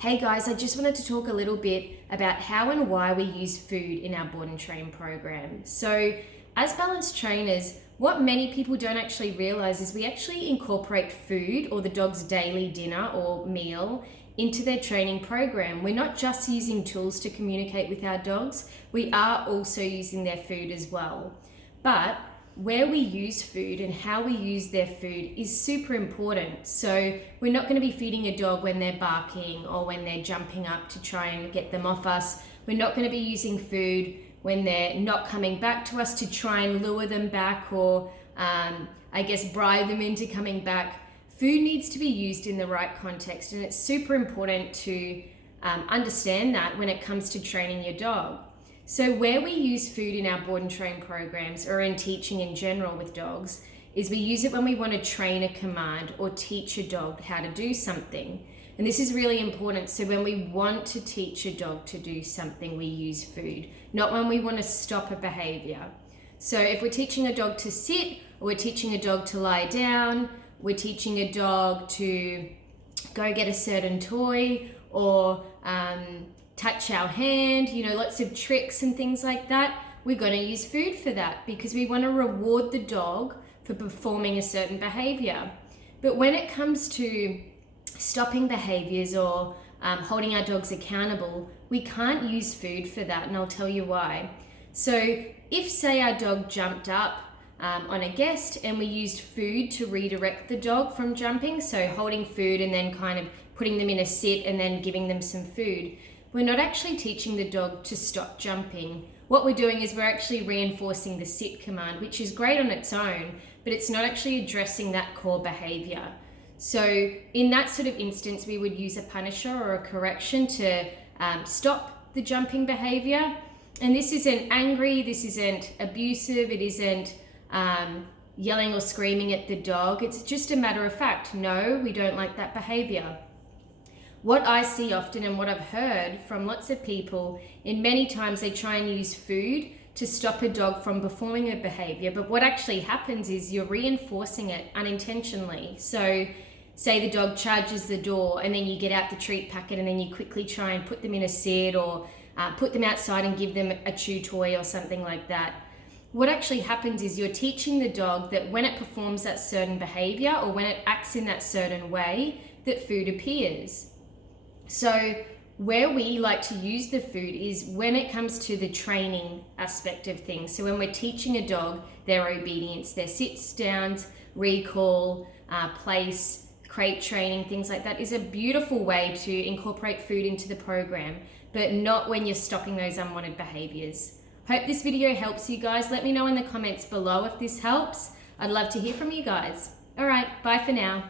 Hey guys, I just wanted to talk a little bit about how and why we use food in our board and train program. So, as balanced trainers, what many people don't actually realize is we actually incorporate food or the dog's daily dinner or meal into their training program. We're not just using tools to communicate with our dogs, we are also using their food as well. But where we use food and how we use their food is super important. So we're not going to be feeding a dog when they're barking or when they're jumping up to try and get them off us. We're not going to be using food when they're not coming back to us to try and lure them back or bribe them into coming back. Food needs to be used in the right context, and it's super important to understand that when it comes to training your dog. So where we use food in our board and train programs or in teaching in general with dogs is we use it when we want to train a command or teach a dog how to do something. And this is really important. So when we want to teach a dog to do something, we use food, not when we want to stop a behavior. So if we're teaching a dog to sit, or we're teaching a dog to lie down, we're teaching a dog to go get a certain toy or touch our hand, lots of tricks and things like that, we're going to use food for that because we want to reward the dog for performing a certain behavior. But when it comes to stopping behaviors or holding our dogs accountable, we can't use food for that, and I'll tell you why. So if, say, our dog jumped up on a guest and we used food to redirect the dog from jumping, so holding food and then kind of putting them in a sit and then giving them some food, we're not actually teaching the dog to stop jumping. What we're doing is we're actually reinforcing the sit command, which is great on its own, but it's not actually addressing that core behavior. So in that sort of instance, we would use a punisher or a correction to stop the jumping behavior. And this isn't angry, this isn't abusive, it isn't yelling or screaming at the dog. It's just a matter of fact, no, we don't like that behavior. What I see often and what I've heard from lots of people, in many times they try and use food to stop a dog from performing a behavior, but what actually happens is you're reinforcing it unintentionally. So say the dog charges the door and then you get out the treat packet and then you quickly try and put them in a sit or put them outside and give them a chew toy or something like that. What actually happens is you're teaching the dog that when it performs that certain behavior or when it acts in that certain way, that food appears. So where we like to use the food is when it comes to the training aspect of things. So when we're teaching a dog their obedience, their sits, downs, recall, place, crate training, things like that is a beautiful way to incorporate food into the program, but not when you're stopping those unwanted behaviors. Hope this video helps you guys. Let me know in the comments below if this helps. I'd love to hear from you guys. All right, bye for now.